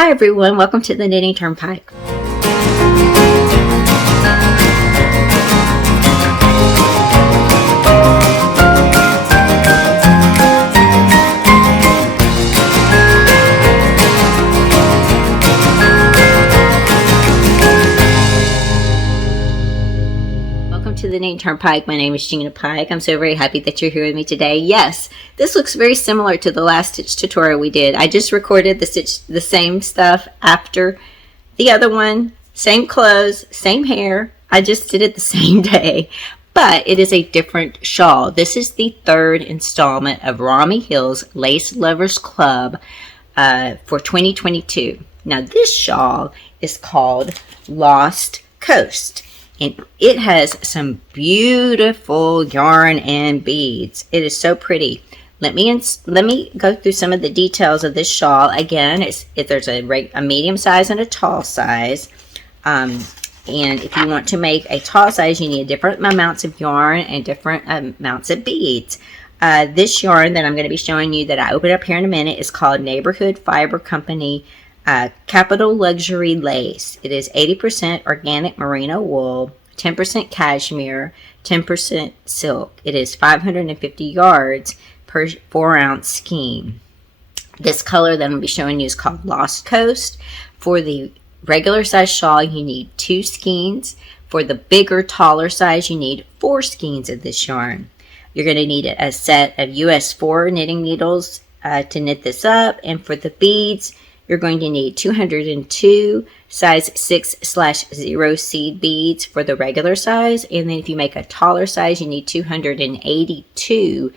Hi everyone, welcome to the Knitting Turnpike. To the Knitting Turnpike. My name is Gina Pike. I'm so very happy that you're here with me today. Yes, this looks very similar to the last stitch tutorial we did. I just recorded the same stuff after the other one. Same clothes, same hair. I just did it the same day, but it is a different shawl. This is the third installment of Romi Hill's Lace Lovers Club for 2022. Now this shawl is called Lost Coast. And it has some beautiful yarn and beads. It is so pretty. Let me go through some of the details of this shawl. Again, there's a medium size and a tall size. And if you want to make a tall size, you need different amounts of yarn and different amounts of beads. This yarn that I'm going to be showing you that I open up here in a minute is called Neighborhood Fiber Company Capital Luxury Lace. It is 80% organic merino wool, 10% cashmere, 10% silk. It is 550 yards per 4-ounce skein. This color that I'm going to be showing you is called Lost Coast. For the regular size shawl, you need 2 skeins. For the bigger, taller size, you need 4 skeins of this yarn. You're going to need a set of US 4 knitting needles to knit this up. And for the beads, you're going to need 202 size 6/0 seed beads for the regular size. And then if you make a taller size, you need 282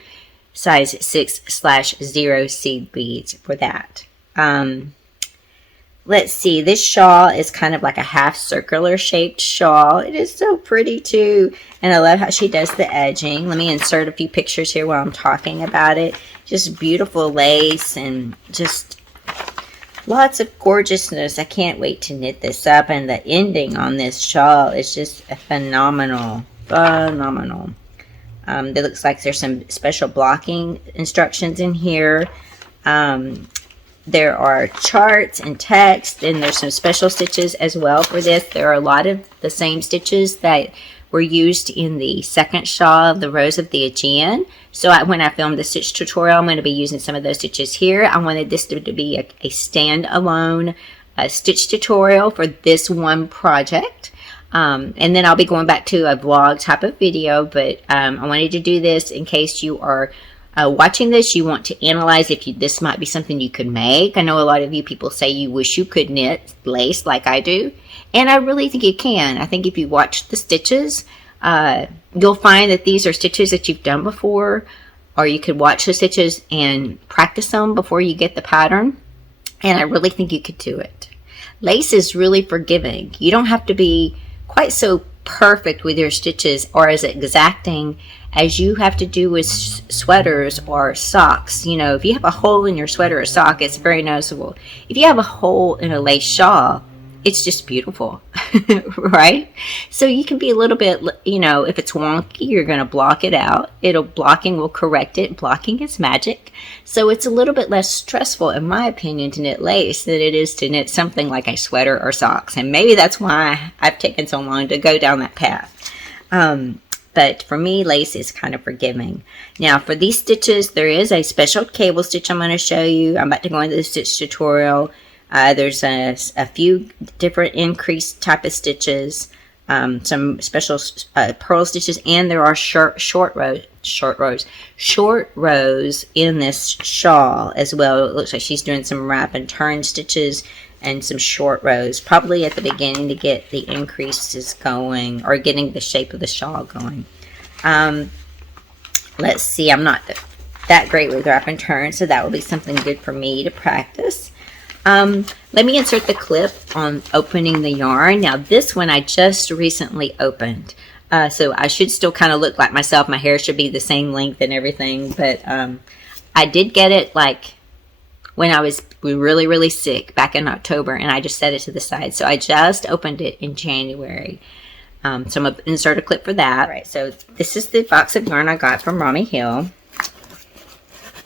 size 6/0 seed beads for that. Let's see, this shawl is kind of like a half circular shaped shawl. It is so pretty too. And I love how she does the edging. Let me insert a few pictures here while I'm talking about it. Just beautiful lace and just lots of gorgeousness. I can't wait to knit this up, and the ending on this shawl is just phenomenal. It looks like there's some special blocking instructions in here. There are charts and text, and there's some special stitches as well for this. There are a lot of the same stitches that were used in the second shawl of the Rose of the Aegean. So when I filmed the stitch tutorial, I'm going to be using some of those stitches here. I wanted this to be a standalone stitch tutorial for this one project. And then I'll be going back to a vlog type of video, but I wanted to do this in case you are watching this, you want to analyze if this might be something you could make. I know a lot of you people say you wish you could knit lace like I do, and I really think you can. I think if you watch the stitches, you'll find that these are stitches that you've done before, or you could watch the stitches and practice them before you get the pattern, and I really think you could do it. Lace is really forgiving. You don't have to be quite so perfect with your stitches or as exacting as you have to do with sweaters or socks. You know, if you have a hole in your sweater or sock, it's very noticeable. If you have a hole in a lace shawl, it's just beautiful, right? So you can be a little bit, you know, if it's wonky, you're going to block it out. Blocking will correct it. Blocking is magic. So it's a little bit less stressful, in my opinion, to knit lace than it is to knit something like a sweater or socks. And maybe that's why I've taken so long to go down that path. But for me, lace is kind of forgiving. Now, for these stitches, there is a special cable stitch I'm going to show you. I'm about to go into the stitch tutorial. There's a few different increased type of stitches, some special purl stitches, and there are short rows in this shawl as well. It looks like she's doing some wrap and turn stitches and some short rows, probably at the beginning to get the increases going or getting the shape of the shawl going. Let's see, I'm not that great with wrap and turn, so that will be something good for me to practice. Let me insert the clip on opening the yarn. Now this one I just recently opened, so I should still kind of look like myself. My hair should be the same length and everything, but I did get it like when I was really sick back in October, and I just set it to the side. So I just opened it in January. So I'm going to insert a clip for that. All right, so this is the box of yarn I got from Romi Hill.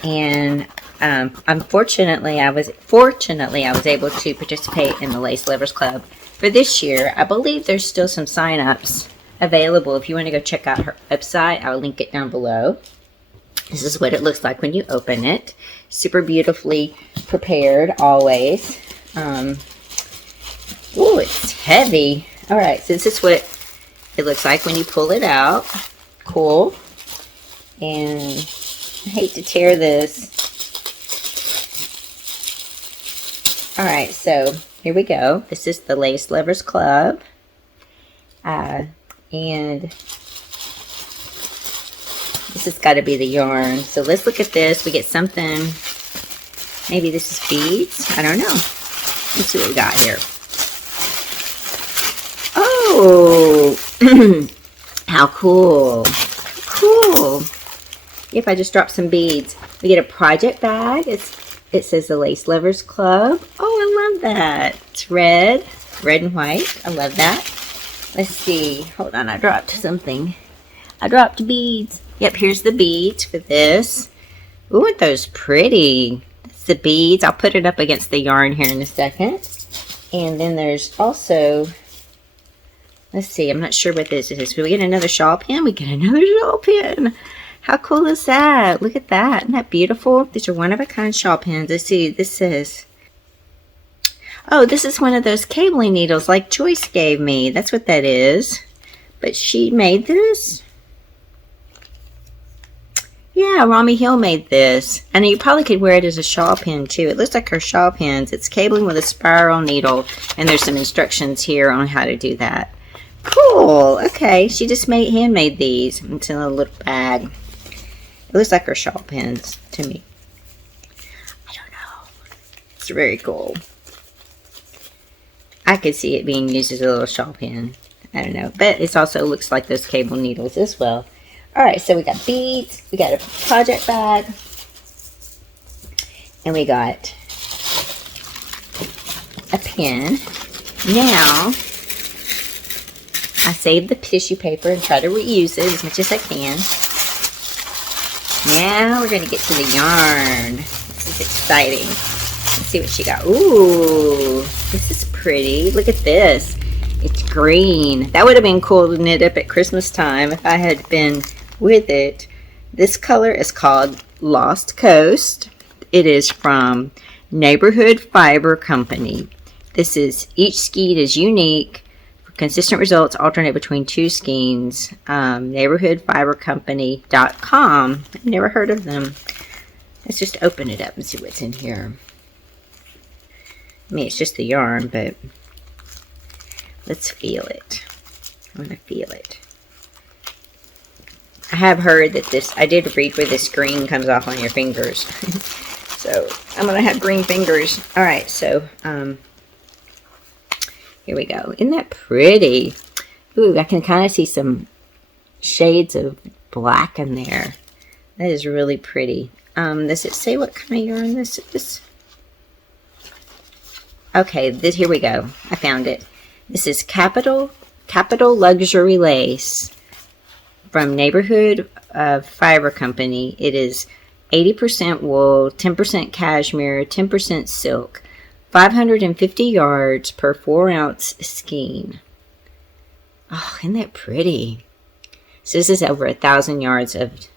And Unfortunately, I was able to participate in the Lace Lovers Club for this year. I believe there's still some sign-ups available. If you want to go check out her website, I'll link it down below. This is what it looks like when you open it. Super beautifully prepared, always. Oh, it's heavy. All right, so this is what it looks like when you pull it out. Cool. And I hate to tear this. All right, so here we go. This is the Lace Lovers Club. And this has got to be the yarn. So let's look at this. We get something. Maybe this is beads. I don't know. Let's see what we got here. Oh, how cool. Cool. If I just drop some beads. We get a project bag. It says the Lace Lovers Club. Oh, I love that. It's red and white. I love that. Let's see. Hold on, I dropped something. I dropped beads. Yep, here's the beads for this. Ooh, aren't those pretty? That's the beads. I'll put it up against the yarn here in a second. And then there's also, let's see, I'm not sure what this is. Will we get another shawl pin? We get another shawl pin. How cool is that? Look at that. Isn't that beautiful? These are one-of-a-kind shawl pins. Let's see. This says, oh, this is one of those cabling needles like Joyce gave me. That's what that is. But she made this? Yeah, Romi Hill made this. And you probably could wear it as a shawl pin, too. It looks like her shawl pins. It's cabling with a spiral needle. And there's some instructions here on how to do that. Cool. Okay. She just handmade these. It's in a little bag. It looks like her shawl pins to me. I don't know. It's very cool. I could see it being used as a little shawl pin. I don't know. But it also looks like those cable needles as well. Alright, so we got beads. We got a project bag. And we got a pin. Now, I saved the tissue paper and try to reuse it as much as I can. Now we're going to get to the yarn. This is exciting. Let's see what she got. Ooh, this is pretty. Look at this. It's green. That would have been cool to knit up at Christmas time if I had been with it. This color is called Lost Coast. It is from Neighborhood Fiber Company. This is, each skein is unique. Consistent results alternate between two skeins. Neighborhoodfibercompany.com. I've never heard of them. Let's just open it up and see what's in here. I mean, it's just the yarn, but let's feel it. I want to feel it. I have heard that this, I did read where this green comes off on your fingers. So, I'm going to have green fingers. Alright, so, here we go. Isn't that pretty? Ooh, I can kind of see some shades of black in there. That is really pretty. Does it say what kind of yarn this is? Okay, here we go. I found it. This is Capital Luxury Lace from Neighborhood Fiber Company. It is 80% wool, 10% cashmere, 10% silk. 550 yards per 4-ounce skein. Oh, isn't that pretty? So this is over 1,000 yards of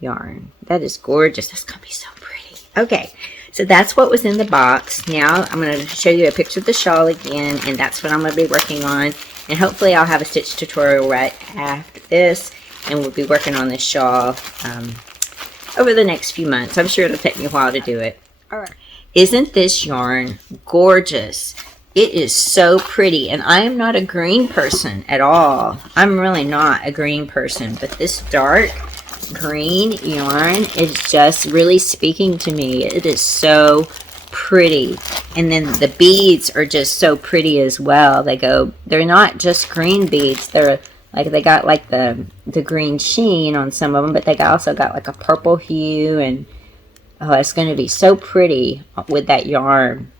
yarn. That is gorgeous. That's going to be so pretty. Okay, so that's what was in the box. Now I'm going to show you a picture of the shawl again, and that's what I'm going to be working on. And hopefully I'll have a stitch tutorial right after this, and we'll be working on this shawl over the next few months. I'm sure it'll take me a while to do it. All right. Isn't this yarn gorgeous? It is so pretty, and I am not a green person at all. I'm really not a green person, but this dark green yarn is just really speaking to me. It is so pretty, and then the beads are just so pretty as well. They're not just green beads. They're like, they got like the green sheen on some of them, but they also got like a purple hue, and oh, it's going to be so pretty with that yarn.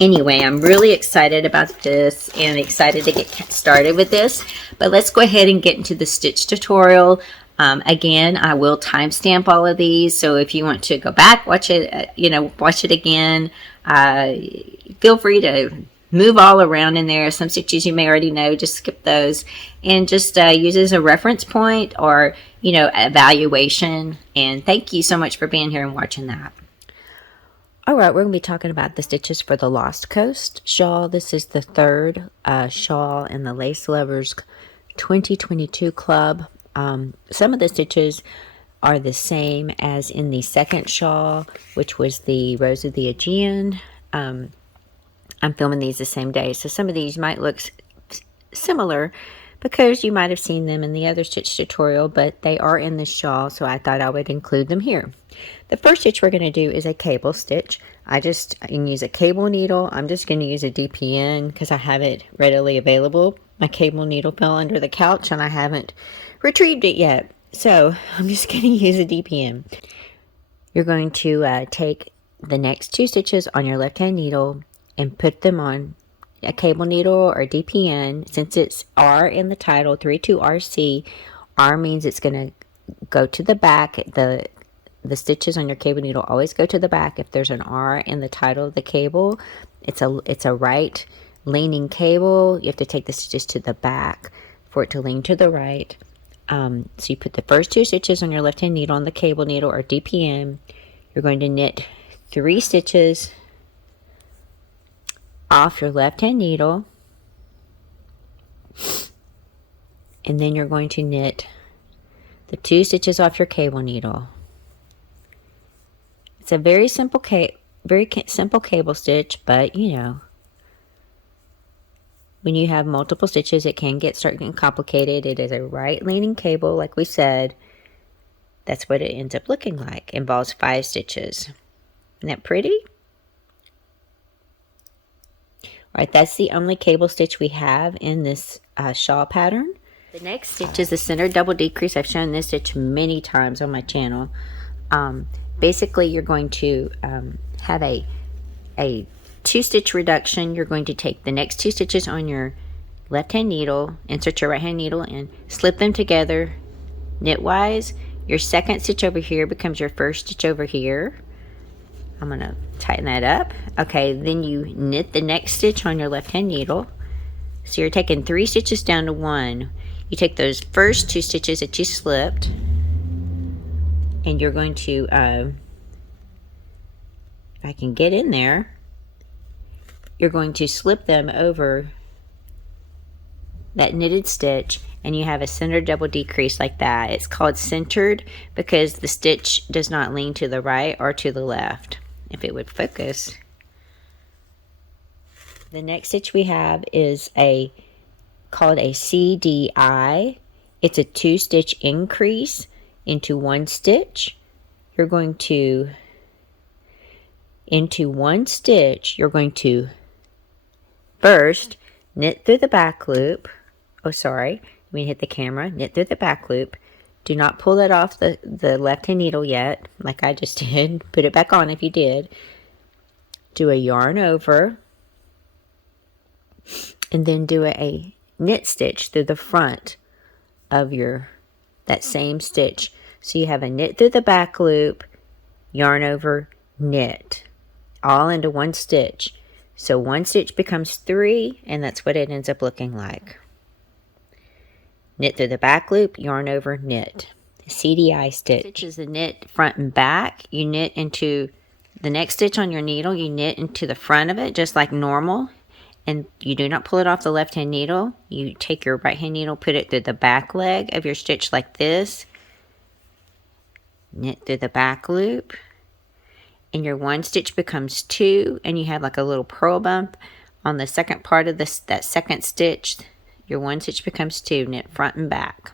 Anyway, I'm really excited about this and excited to get started with this. But let's go ahead and get into the stitch tutorial. Again, I will timestamp all of these, so if you want to go back, watch it, watch it again, feel free to move all around in there. Some stitches you may already know, just skip those and just use it as a reference point or, evaluation. And thank you so much for being here and watching that. All right, we're going to be talking about the stitches for the Lost Coast shawl. This is the third shawl in the Lace Lovers 2022 club. Some of the stitches are the same as in the second shawl, which was the Rose of the Aegean. I'm filming these the same day, so some of these might look similar because you might have seen them in the other stitch tutorial, but they are in the shawl, so I thought I would include them here. The first stitch we're going to do is a cable stitch. I can use a cable needle. I'm just going to use a DPN because I have it readily available. My cable needle fell under the couch and I haven't retrieved it yet, so I'm just going to use a DPN. You're going to take the next 2 stitches on your left hand needle and put them on a cable needle or DPN. Since it's R in the title, 32RC, R means it's going to go to the back. The stitches on your cable needle always go to the back. If there's an R in the title of the cable, it's a right leaning cable. You have to take the stitches to the back for it to lean to the right. So you put the first 2 stitches on your left hand needle on the cable needle or DPN. You're going to knit 3 stitches off your left hand needle, and then you're going to knit the 2 stitches off your cable needle. It's a very simple simple cable stitch, but when you have multiple stitches, it can start getting complicated. It is a right leaning cable, like we said. That's what it ends up looking like. It involves 5 stitches. Isn't that pretty? Alright, that's the only cable stitch we have in this shawl pattern. The next stitch is the center double decrease. I've shown this stitch many times on my channel. Basically, you're going to have a 2 stitch reduction. You're going to take the next 2 stitches on your left hand needle, insert your right hand needle and slip them together knitwise. Your second stitch over here becomes your first stitch over here. I'm going to tighten that up. Okay, then you knit the next stitch on your left hand needle. So you're taking 3 stitches down to 1. You take those first 2 stitches that you slipped, and you're going to, if I can get in there, you're going to slip them over that knitted stitch, and you have a centered double decrease like that. It's called centered because the stitch does not lean to the right or to the left. If it would focus. The next stitch we have is called a CDI. It's a 2 stitch increase into 1 stitch. You're going to into 1 stitch, you're going to first knit through the back loop. Oh, sorry, let me hit the camera. Knit through the back loop. Do not pull that off the left hand needle yet, like I just did. Put it back on if you did. Do a yarn over, and then do a knit stitch through the front of that same stitch. So you have a knit through the back loop, yarn over, knit, all into 1 stitch. So 1 stitch becomes 3, and that's what it ends up looking like. Knit through the back loop, yarn over, knit. CDI Stitch. Stitch is the knit front and back. You knit into the next stitch on your needle. You knit into the front of it just like normal. And you do not pull it off the left hand needle. You take your right hand needle, put it through the back leg of your stitch like this. Knit through the back loop. And your 1 stitch becomes 2. And you have like a little purl bump on the second part of that second stitch. Your 1 stitch becomes 2, knit front and back.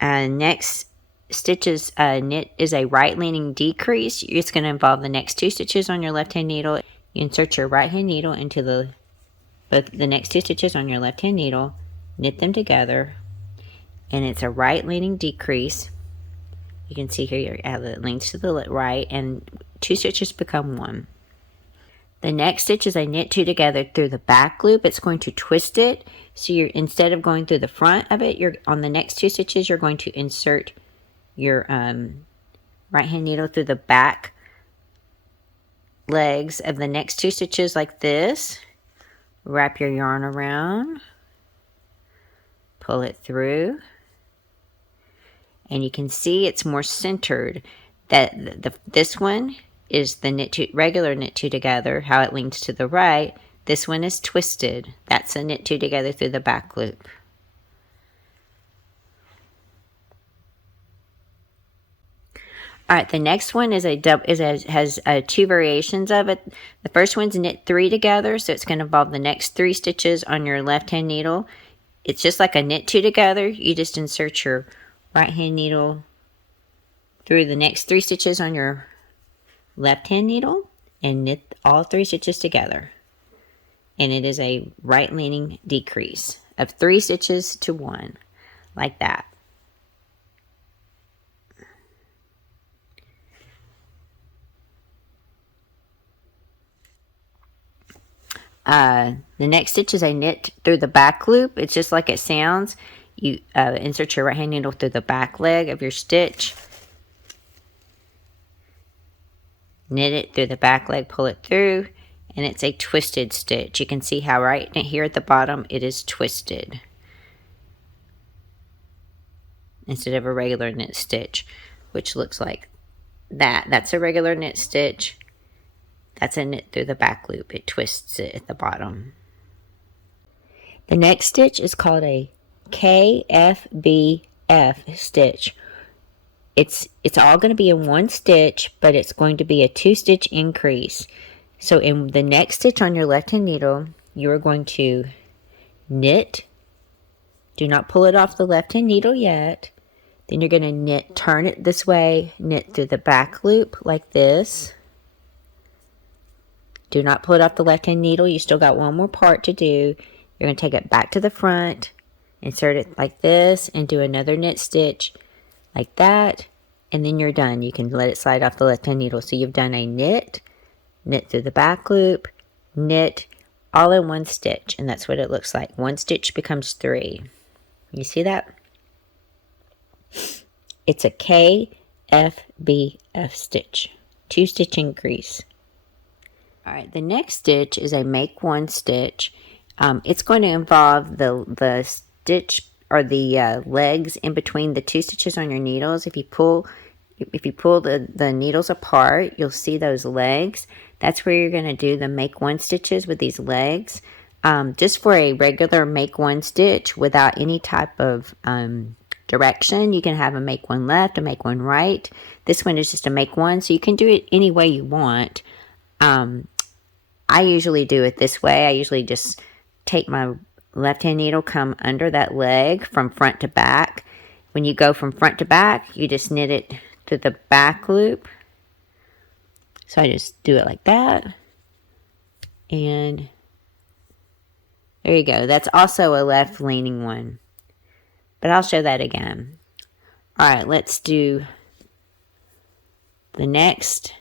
Next stitch is knit is a right leaning decrease. It's going to involve the next 2 stitches on your left hand needle. You insert your right hand needle into the next 2 stitches on your left hand needle, knit them together, and it's a right leaning decrease. You can see here it leans to the right, and 2 stitches become 1. The next stitch is I knit 2 together through the back loop. It's going to twist it. So you're, instead of going through the front of it, you're on the next 2 stitches, you're going to insert your right hand needle through the back legs of the next 2 stitches like this. Wrap your yarn around, pull it through, and you can see it's more centered. That this one is the regular knit 2 together, how it leans to the right. This one is twisted. That's a knit 2 together through the back loop. All right, the next one has 2 variations of it. The first one's knit 3 together, so it's going to involve the next 3 stitches on your left hand needle. It's just like a knit 2 together. You just insert your right hand needle through the next 3 stitches on your left hand needle and knit all 3 stitches together. And it is a right leaning decrease of 3 stitches to 1, like that. The next stitch is a knit through the back loop. It's just like it sounds. You insert your right hand needle through the back leg of your stitch, knit it through the back leg, pull it through, and it's a twisted stitch. You can see how right here at the bottom it is twisted instead of a regular knit stitch, which looks like that. That's a regular knit stitch. That's a knit through the back loop. It twists it at the bottom. The next stitch is called a KFBF stitch. It's all going to be in 1 stitch, but it's going to be a 2 stitch increase. So in the next stitch on your left hand needle, you are going to knit. Do not pull it off the left hand needle yet. Then you're going to knit, turn it this way, knit through the back loop like this. Do not pull it off the left hand needle. You still got one more part to do. You're going to take it back to the front, insert it like this, and do another knit stitch like that, and then you're done. You can let it slide off the left hand needle. So you've done a knit, knit through the back loop, knit, all in 1 stitch, and that's what it looks like. 1 stitch becomes 3. You see that? It's a KFBF stitch, 2 stitch increase. All right, the next stitch is a make 1 stitch. It's going to involve the stitch or the legs in between the 2 stitches on your needles. If you pull the needles apart, you'll see those legs. That's where you're going to do the make 1 stitches with these legs. Just for a regular make 1 stitch without any type of direction, you can have a make 1 left, a make 1 right. This one is just a make 1, so you can do it any way you want. I usually do it this way. I usually just take my left hand needle, come under that leg from front to back. When you go from front to back, you just knit it to the back loop. So I just do it like that. And there you go. That's also a left leaning one. But I'll show that again. All right, let's do the next.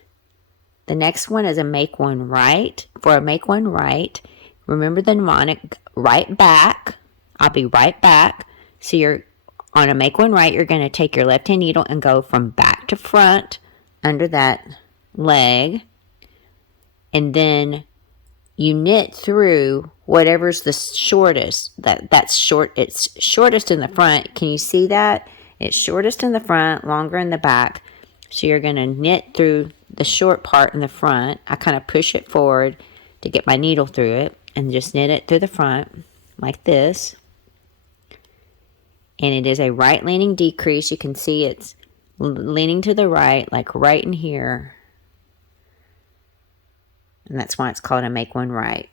The next one is a make 1 right. For a make 1 right, remember the mnemonic, right back. I'll be right back. So you're on a make 1 right, you're going to take your left hand needle and go from back to front under that leg. And then you knit through whatever's the shortest. That's short. It's shortest in the front. Can you see that? It's shortest in the front, longer in the back. So you're going to knit through the short part in the front. I kind of push it forward to get my needle through it and just knit it through the front like this. And it is a right leaning decrease. You can see it's leaning to the right, like right in here. And that's why it's called a make 1 right.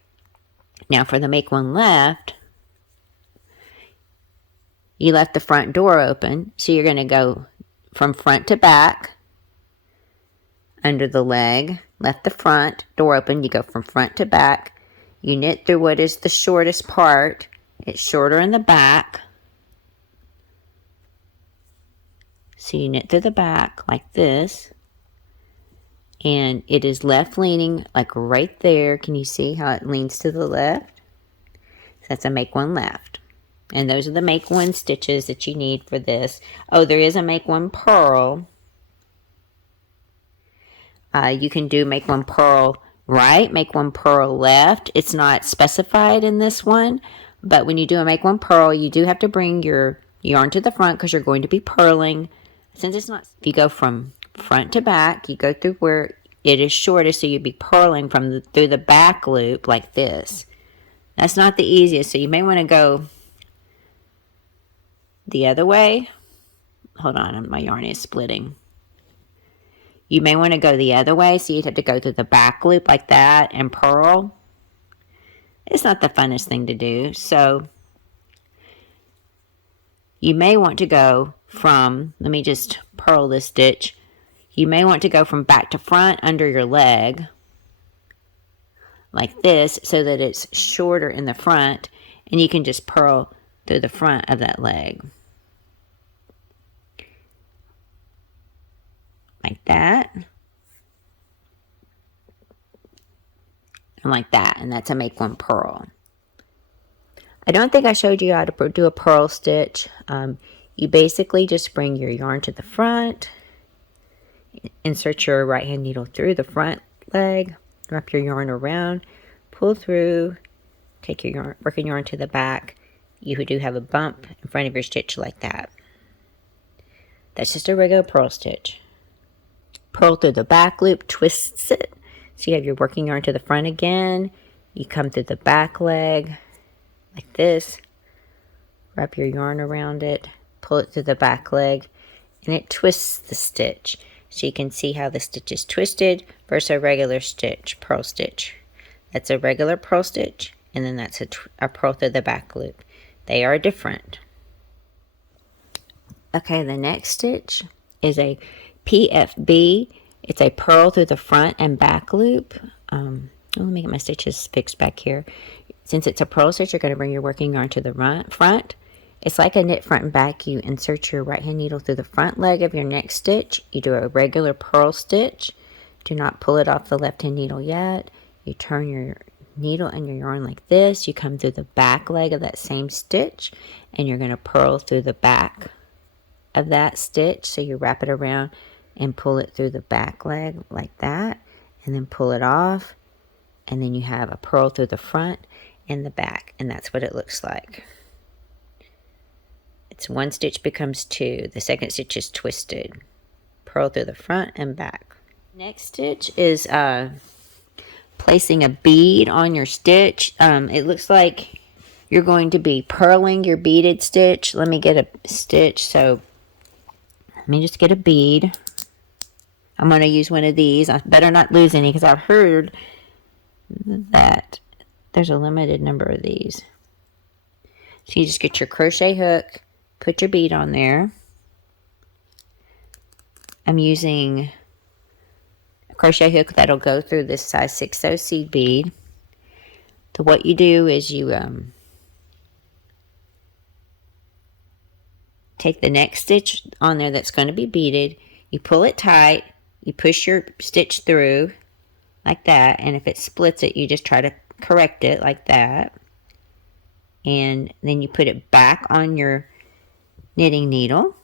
Now for the make 1 left, you left the front door open. So you're going to go from front to back under the leg, left the front door open. You go from front to back. You knit through what is the shortest part. It's shorter in the back. So you knit through the back like this. and it is left leaning, like right there. Can you see how it leans to the left? So that's a make one left. And those are the make one stitches that you need for this. Oh, there is a make one purl. You can do make one purl right, make one purl left. It's not specified in this one, but when you do a make one purl, you do have to bring your yarn to the front because you're going to be purling. Since it's not, if you go from front to back, you go through where it is shortest, so you'd be purling from through the back loop like this. That's not the easiest, so you may want to go the other way. Hold on, my yarn is splitting. You may want to go the other way, so you'd have to go through the back loop like that and purl. It's not the funnest thing to do, so you may want to go from, let me just purl this stitch. You may want to go from back to front under your leg, like this, so that it's shorter in the front, and you can just purl through the front of that leg. Like that. And like that. And that's a make one purl. I don't think I showed you how to do a purl stitch. You basically just bring your yarn to the front, insert your right hand needle through the front leg, wrap your yarn around, pull through, take your yarn, working yarn to the back. You do have a bump in front of your stitch like that. That's just a regular purl stitch. Purl through the back loop, twists it. So you have your working yarn to the front again. You come through the back leg like this. Wrap your yarn around it. Pull it through the back leg. And it twists the stitch. So you can see how the stitch is twisted versus a regular stitch, purl stitch. That's a regular purl stitch. And then that's a purl through the back loop. They are different. Okay, the next stitch is a PFB. It's a purl through the front and back loop. Let me get my stitches fixed back here. Since it's a purl stitch, you're going to bring your working yarn to the front. It's like a knit front and back. You insert your right hand needle through the front leg of your next stitch. You do a regular purl stitch. Do not pull it off the left hand needle yet. You turn your needle and your yarn like this. You come through the back leg of that same stitch, and you're going to purl through the back of that stitch. So you wrap it around and pull it through the back leg like that, and then pull it off, and then you have a purl through the front and the back, and that's what it looks like. It's one stitch becomes two. The second stitch is twisted. Purl through the front and back. Next stitch is placing a bead on your stitch. It looks like you're going to be purling your beaded stitch. Let me get a stitch. So let me just get a bead. I'm going to use one of these. I better not lose any because I've heard that there's a limited number of these. So you just get your crochet hook, put your bead on there. I'm using a crochet hook that'll go through this size 6/0 seed bead. So what you do is you take the next stitch on there that's going to be beaded, you pull it tight, you push your stitch through like that, and if it splits it, you just try to correct it like that. And then you put it back on your knitting needle.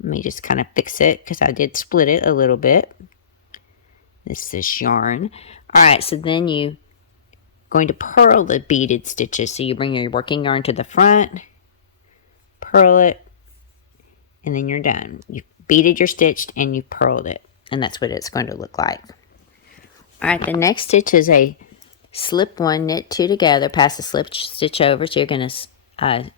Let me just kind of fix it because I did split it a little bit. This is yarn. Alright, so then you going to purl the beaded stitches. So you bring your working yarn to the front, purl it, and then you're done. You've beaded your stitch and you purled it. And that's what it's going to look like. Alright, the next stitch is a slip one, knit two together, pass the slip stitch over. So you're going to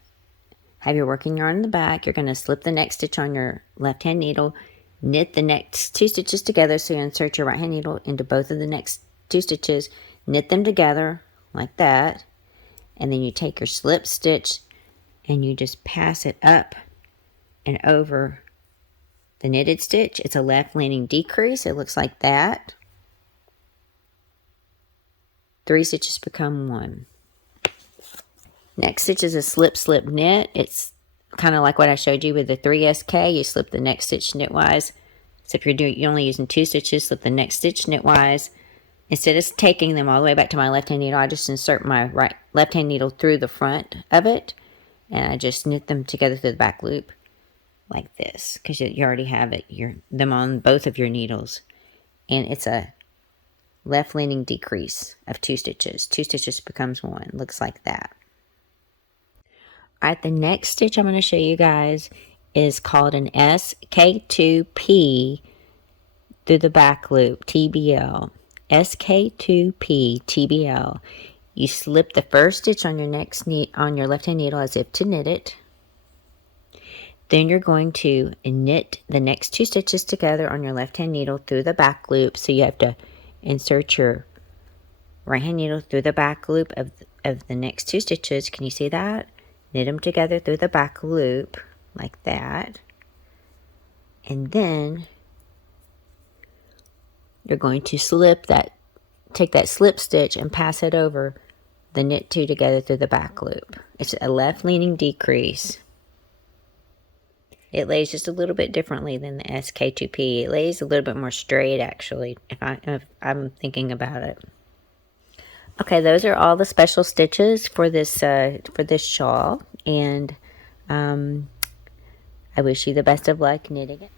have your working yarn in the back. You're going to slip the next stitch on your left hand needle, knit the next two stitches together. So you insert your right hand needle into both of the next two stitches, knit them together like that, and then you take your slip stitch and you just pass it up and over the knitted stitch. It's a left leaning decrease. It looks like that. 3 stitches become 1. Next stitch is a slip slip knit. It's kind of like what I showed you with the 3 SK. You slip the next stitch knitwise, Except you're only using 2 stitches, slip the next stitch knitwise. Instead of taking them all the way back to my left-hand needle, I just insert my left-hand needle through the front of it, and I just knit them together through the back loop like this, because you already have them on both of your needles. And it's a left-leaning decrease of 2 stitches. 2 stitches becomes 1. Looks like that. Alright, the next stitch I'm going to show you guys is called an SK2P through the back loop, TBL. SK2P TBL. You slip the first stitch on your left-hand needle as if to knit it. Then you're going to knit the next 2 stitches together on your left-hand needle through the back loop. So you have to insert your right-hand needle through the back loop of the next 2 stitches. Can you see that? Knit them together through the back loop like that. And then you're going to take that slip stitch and pass it over the knit 2 together through the back loop. It's a left-leaning decrease. It lays just a little bit differently than the SK2P. It lays a little bit more straight, actually, if I'm thinking about it. Okay, those are all the special stitches for this shawl, and I wish you the best of luck knitting it.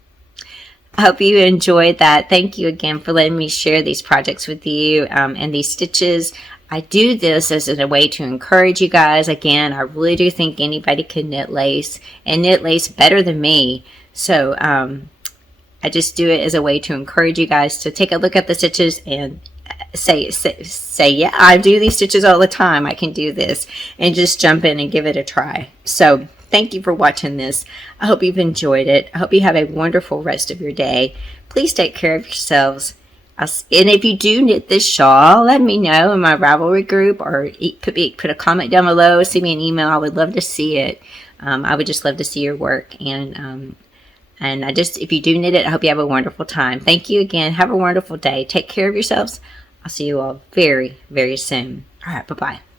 I hope you enjoyed that. Thank you again for letting me share these projects with you and these stitches. I do this as a way to encourage you guys. Again, I really do think anybody can knit lace and knit lace better than me. So I just do it as a way to encourage you guys to take a look at the stitches and say, yeah, I do these stitches all the time. I can do this, and just jump in and give it a try. So thank you for watching this. I hope you've enjoyed it. I hope you have a wonderful rest of your day. Please take care of yourselves. And if you do knit this shawl, let me know in my Ravelry group, or put a comment down below, send me an email. I would love to see it. I would just love to see your work. And if you do knit it, I hope you have a wonderful time. Thank you again. Have a wonderful day. Take care of yourselves. I'll see you all very, very soon. All right, bye-bye.